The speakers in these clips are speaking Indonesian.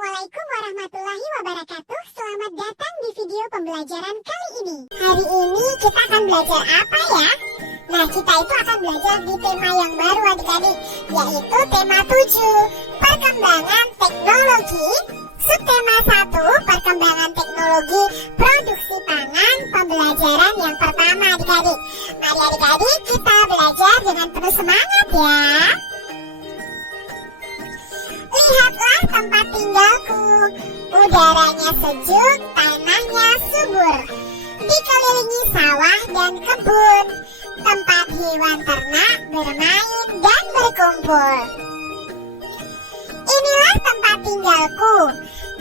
Assalamualaikum warahmatullahi wabarakatuh. Selamat datang di video pembelajaran kali ini. Hari ini kita akan belajar apa ya? Nah, kita itu akan belajar di tema yang baru adik-adik, yaitu tema 7, perkembangan teknologi. Subtema 1, perkembangan teknologi produksi pangan, pembelajaran yang pertama adik-adik. Mari adik-adik kita belajar dengan penuh semangat ya. Lihatlah tempat tinggalku, udaranya sejuk, tanahnya subur, dikelilingi sawah dan kebun, tempat hewan ternak bermain dan berkumpul. Inilah tempat tinggalku,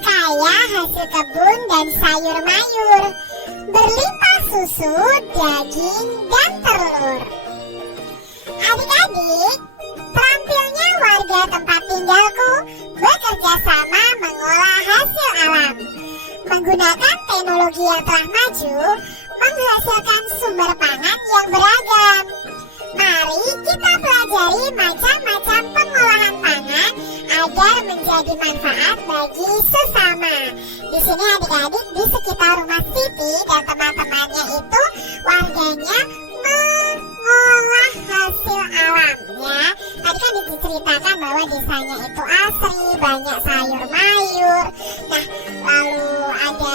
kaya hasil kebun dan sayur mayur, berlimpah susu, daging, dan telur. Adik-adik, terampilnya warga tempat tinggalku bekerja sama mengolah hasil alam. Menggunakan teknologi yang telah maju, menghasilkan sumber pangan yang beragam. Mari kita pelajari macam-macam pengolahan pangan agar menjadi manfaat bagi sesama. Di sini adik-adik di sekitar rumah Siti dan teman-temannya itu warganya mengolah hasil alam ya. Tadi kan diceritakan bahwa desanya itu asri, banyak sayur mayur. Nah, lalu ada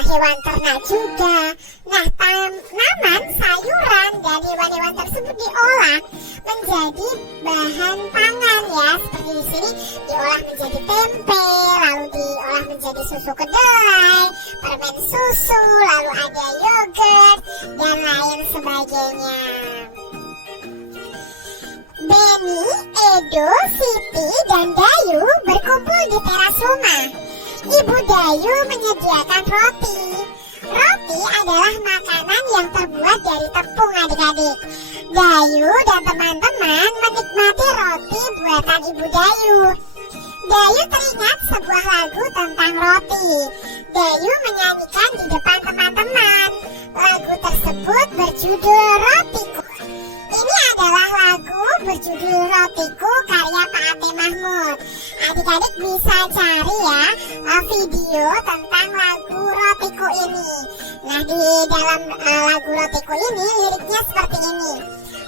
hewan ternak juga. Nah, tanaman, sayuran dan hewan-hewan tersebut diolah menjadi bahan pangan ya. Seperti di sini diolah menjadi tempe, lalu diolah menjadi susu kedelai, permen susu, lalu ada yogurt dan lain sebagainya. Benny, Edo, Siti, dan Dayu berkumpul di teras rumah. Ibu Dayu menyediakan roti. Roti adalah makanan yang terbuat dari tepung adik-adik. Dayu dan teman-teman menikmati roti buatan Ibu Dayu. Dayu teringat sebuah lagu tentang roti. Dayu menyanyikan di depan teman-teman. Lagu tersebut berjudul Rotiku. Ini adalah lagu berjudul Rotiku karya Pak Ate Mahmud. Adik-adik bisa cari ya video tentang lagu Rotiku ini. Nah, di dalam lagu Rotiku ini liriknya seperti ini.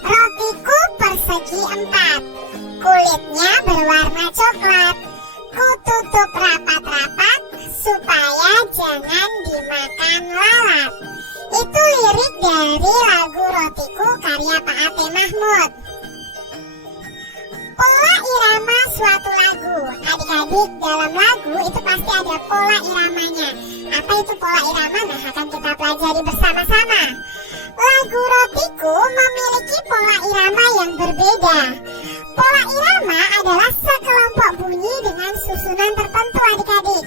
Rotiku persegi 4, kulitnya berwarna coklat, ku tutup rapat-rapat supaya jangan dimakan lalat. Itu lirik dari lagu Rotiku karya Pak Ate Mahmud. Pola irama suatu lagu. Adik-adik, dalam lagu itu pasti ada pola iramanya. Apa itu pola irama? Nah, akan kita pelajari bersama-sama. Lagu Rotiku memiliki pola irama yang berbeda. Pola irama adalah sekelompok bunyi dengan susunan tertentu adik-adik.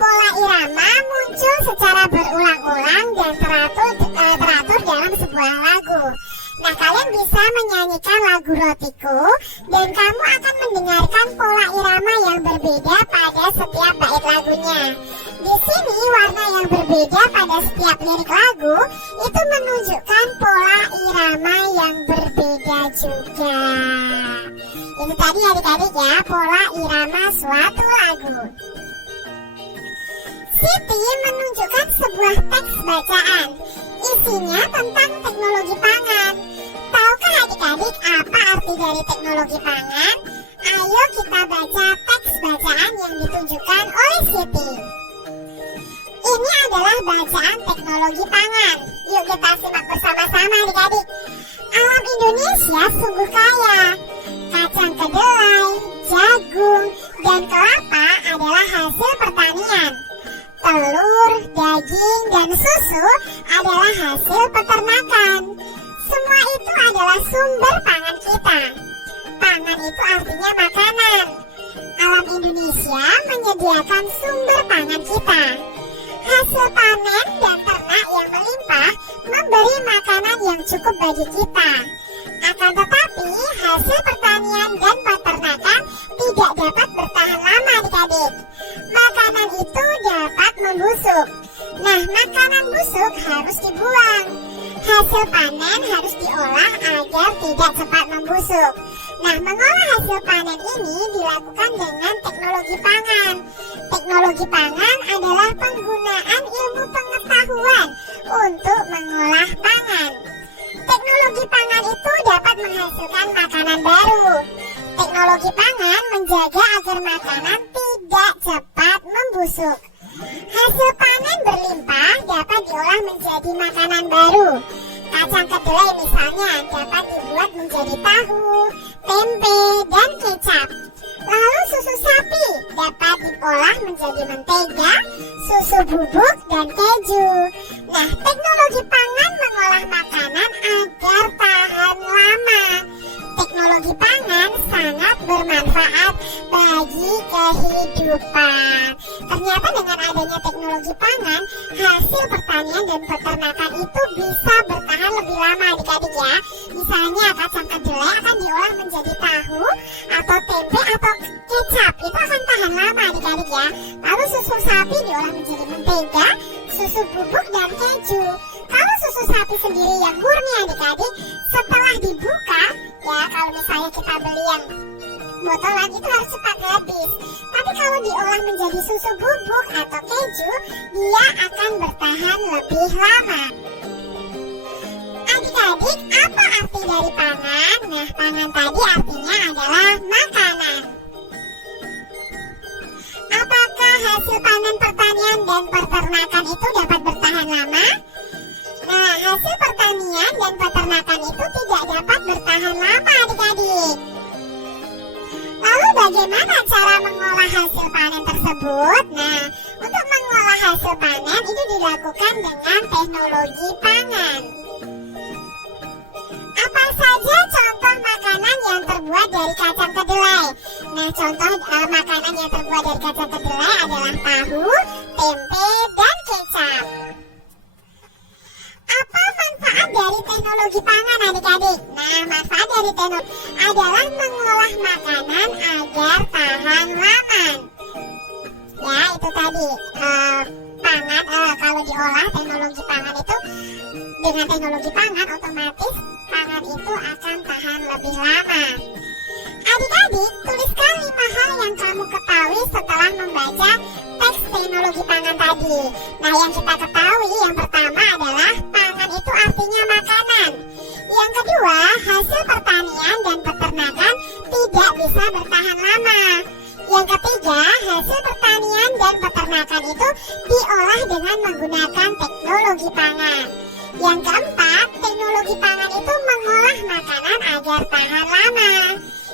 Pola irama muncul secara berulang-ulang dan teratur dalam sebuah lagu. Nah, kalian bisa menyanyikan lagu Rotiku dan kamu akan mendengarkan pola irama yang berbeda pada setiap bait lagunya. Di sini warna yang berbeda pada setiap lirik lagu itu menunjukkan pola irama yang berbeda juga. Itu tadi adik-adik ya, pola irama suatu lagu. Siti menunjukkan sebuah teks bacaan. Isinya tentang teknologi pangan. Tahukah adik-adik apa arti dari teknologi pangan? Ayo kita baca teks bacaan yang ditunjukkan oleh Siti. Ini adalah bacaan teknologi pangan. Yuk kita simak bersama-sama adik-adik. Alam Indonesia sungguh kaya. Kacang kedelai, jagung, dan kelapa adalah hasil pertanian. Telur, daging, dan susu adalah hasil peternakan. Semua itu adalah sumber pangan kita. Pangan itu artinya makanan. Alam Indonesia menyediakan sumber pangan kita. Hasil panen dan ternak yang melimpah memberi makanan yang cukup bagi kita. Akan tetapi, hasil pertanian dan peternakan tidak dapat bertahan lama adik-adik. Makanan itu dapat membusuk. Nah, makanan busuk harus dibuang. Hasil panen harus diolah agar tidak cepat membusuk. Nah, mengolah hasil panen ini dilakukan dengan teknologi pangan. Teknologi pangan adalah penggunaan ilmu pengetahuan untuk mengolah pangan. Teknologi pangan itu dapat menghasilkan makanan baru. Teknologi pangan menjaga agar makanan tidak cepat membusuk. Hasil panen berlimpah dapat diolah menjadi makanan baru. Kacang kedelai misalnya dapat dibuat menjadi tahu, tempe, dan kecap. Lalu susu sapi dapat diolah menjadi mentega, susu bubuk, dan keju. Nah, teknologi pangan mengolah makanan agar tahan lama. Teknologi pangan sangat bermanfaat bagi kehidupan. Ternyata dengan adanya teknologi pangan, hasil pertanian dan peternakan itu bisa bertahan lebih lama adik-adik ya. Misalnya kacang kedelai akan diolah menjadi tahu atau tempe atau kecap, itu akan tahan lama adik-adik ya. Lalu susu sapi diolah menjadi mentega, susu bubuk, dan keju. Kalau susu sapi sendiri yang murni adik-adik, setelah dibuka ya, kalau misalnya kita beli yang botolan itu harus cepat habis. Tapi kalau diolah menjadi susu bubuk atau keju, dia akan bertahan lebih lama. Adik-adik, apa arti dari pangan? Nah, pangan tadi artinya adalah makanan. Apakah hasil panen pertanian dan peternakan itu dapat bertahan lama? Nah, hasil pertanian dan peternakan itu tidak dapat bertahan lama adik-adik. Lalu bagaimana cara mengolah hasil panen tersebut? Nah, untuk mengolah hasil panen itu dilakukan dengan teknologi pangan. Apa saja contoh makanan yang terbuat dari kacang kedelai? Nah, contoh makanan yang terbuat dari kacang kedelai adalah tahu, tempe, dan kecap. Apa manfaat dari teknologi pangan adik-adik? Nah, manfaat dari teknologi adalah mengolah makanan agar tahan lama. Ya, itu tadi pangan kalau diolah teknologi pangan itu dengan teknologi pangan otomatis pangan itu akan tahan lebih lama. Adik-adik, tuliskan 5 hal yang kamu ketahui setelah membaca teks teknologi pangan tadi. Nah, yang kita ketahui yang pertama adalah pangan itu artinya makanan. Yang kedua, hasil pertanian dan peternakan tidak bisa bertahan lama. Yang ketiga, hasil pertanian dan peternakan itu diolah dengan menggunakan teknologi pangan. Yang keempat, teknologi pangan itu mengolah makanan agar tahan lama.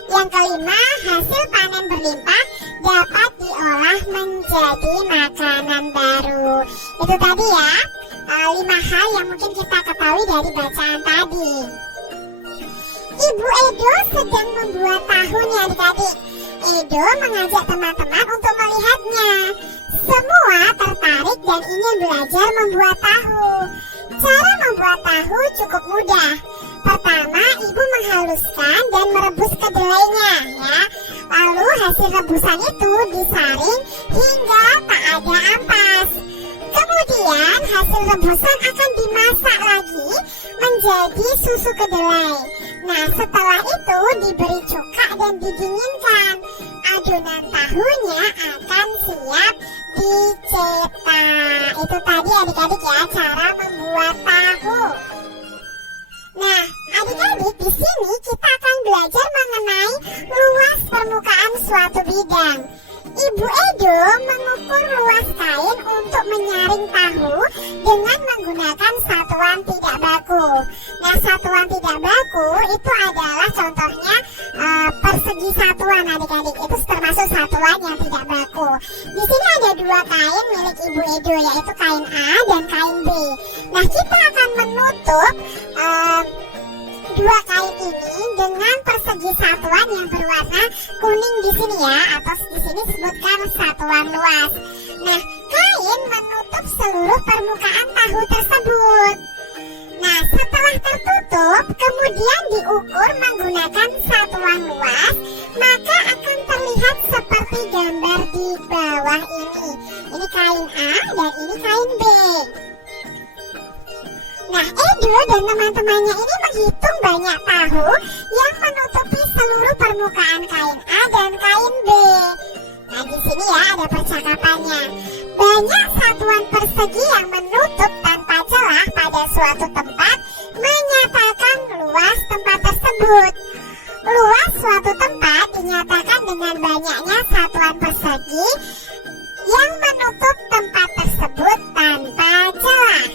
Yang kelima, hasil panen berlimpah dapat diolah menjadi makanan baru. Itu tadi ya, 5 hal yang mungkin kita ketahui dari bacaan tadi. Ibu Edo sedang membuat tahu nih adik-adik. Edo mengajak teman-teman untuk melihatnya. Semua tertarik dan ingin belajar membuat tahu. Cara membuat tahu cukup mudah. Pertama, ibu menghaluskan dan merebus kedelainya ya. Lalu hasil rebusan itu disaring hingga tak ada ampas. Kemudian hasil rebusan akan dimasak lagi menjadi susu kedelai. Nah, setelah itu diberi cuka dan didinginkan. Adonan tahunya akan siap dicetak. Itu tadi adik-adik ya, cara membuat tahu. Nah, adik-adik, di sini kita akan belajar mengenai luas permukaan suatu bidang. Ibu Edo mengukur luas kain untuk menyaring tahu dengan menggunakan satuan tidak baku. Nah, satuan tidak baku itu adalah contohnya persegi satuan adik-adik. Itu termasuk satuan yang tidak baku. Di sini ada 2 kain milik Ibu Edo, yaitu kain A dan kain B. Nah, kita akan menutup 2 kain ini dengan persegi satuan yang berwarna kuning di sini ya, atau di sini disebutkan satuan luas. Nah, kain menutup seluruh permukaan tahu tersebut. Nah, setelah tertutup, kemudian diukur menggunakan satuan luas, maka akan terlihat seperti gambar di bawah ini. Ini kain A dan ini kain B. Nah, Edo dan teman-temannya ini menghitung banyak tahu yang menutupi seluruh permukaan kain A dan kain B. Nah, di sini ya ada percakapannya. Banyak satuan persegi yang menutup tanpa celah pada suatu tempat menyatakan luas tempat tersebut. Luas suatu tempat dinyatakan dengan banyaknya satuan persegi yang menutup tempat tersebut tanpa celah.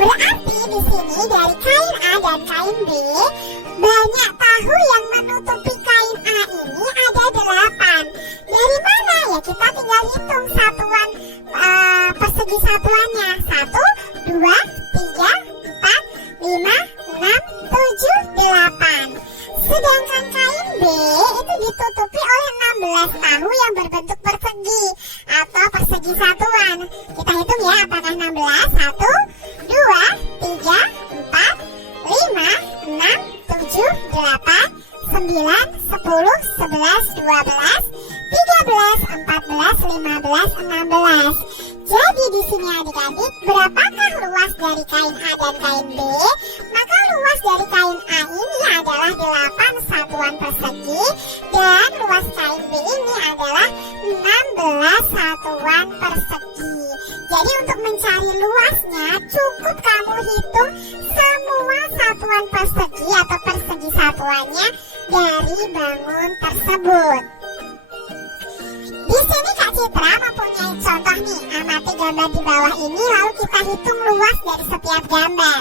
Berarti di sini dari kain A dan kain B, banyak tahu yang menutupi kain A ini ada 8. Dari mana ya? Kita tinggal hitung satuan persegi satuannya. 1, 2, 3, 4, 5, 6, 7, 8. Sedangkan kain B itu ditutupi oleh 16 tahu yang berbentuk persegi atau persegi satuan. Kita hitung ya, apakah 16? 1, 2, 3, 4, 5, 6, 7, 8, 9, 10, 11, 12, 13, 14, 15, 16. Jadi di sini adik-adik, berapakah luas dari kain A dan kain B? Maka luas dari kain A ini adalah 8 satuan persegi dan luas kain B ini adalah 16 satuan persegi. Jadi untuk mencari luasnya cukup kamu hitung semua satuan persegi atau persegi satuannya dari bangun tersebut. Di sini Kak Citra mempunyai contoh nih, amati gambar di bawah ini lalu kita hitung luas dari setiap gambar.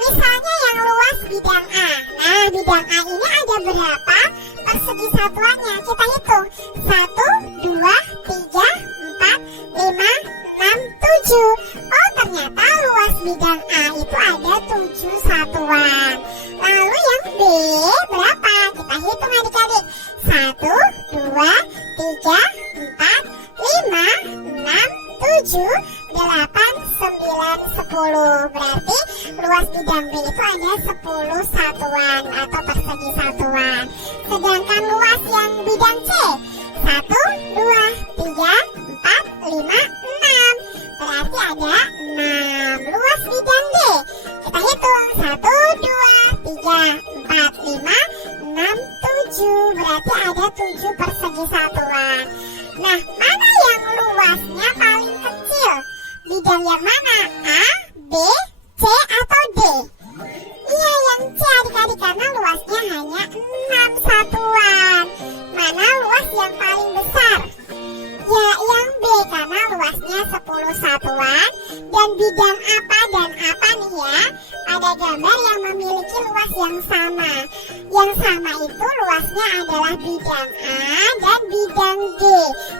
Misalnya yang luas bidang A. Nah, bidang A ini ada berapa persegi satuannya? Kita hitung. 1, 2, 3, 4, 5, 6, 7. Oh, ternyata luas bidang A itu ada 7 satuan. Lalu yang B berapa? Kita hitung adik-adik. 1, 2, 3, 4, 5, 6, 7, 8, 9, 10. Berarti luas bidang B itu ada 10 satuan atau persegi satuan. Sedangkan luas yang bidang C 1, 2, 3, 4, 5, 6. Berarti ada 6. Luas bidang D kita hitung 1, 2, 3, 4, 5, 6, 7. Berarti ada 7 persegi satuan. Nah, mana yang luasnya paling kecil? Bidang yang mana? A, B, C, atau D? Iya, yang C adik-adik, karena luasnya hanya 6 satuan. Mana luas yang paling besar? Ya, yang B, karena luasnya 10 satuan. Dan bidang apa dan apa nih ya? Ada gambar yang memiliki luas yang sama. Yang sama itu luasnya adalah bidang A dan bidang D.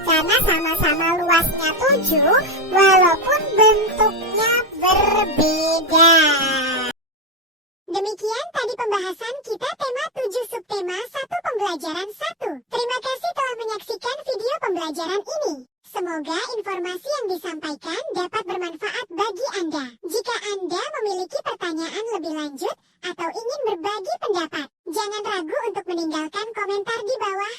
Karena sama-sama luasnya 7, walaupun bentuknya berbeda. Demikian tadi pembahasan kita tema 7 subtema 1 pembelajaran 1. Terima kasih telah menyaksikan video pembelajaran ini. Semoga informasi yang disampaikan dapat bermanfaat bagi Anda. Jika Anda memiliki pertanyaan lebih lanjut atau ingin berbagi pendapat, jangan ragu untuk meninggalkan komentar di bawah.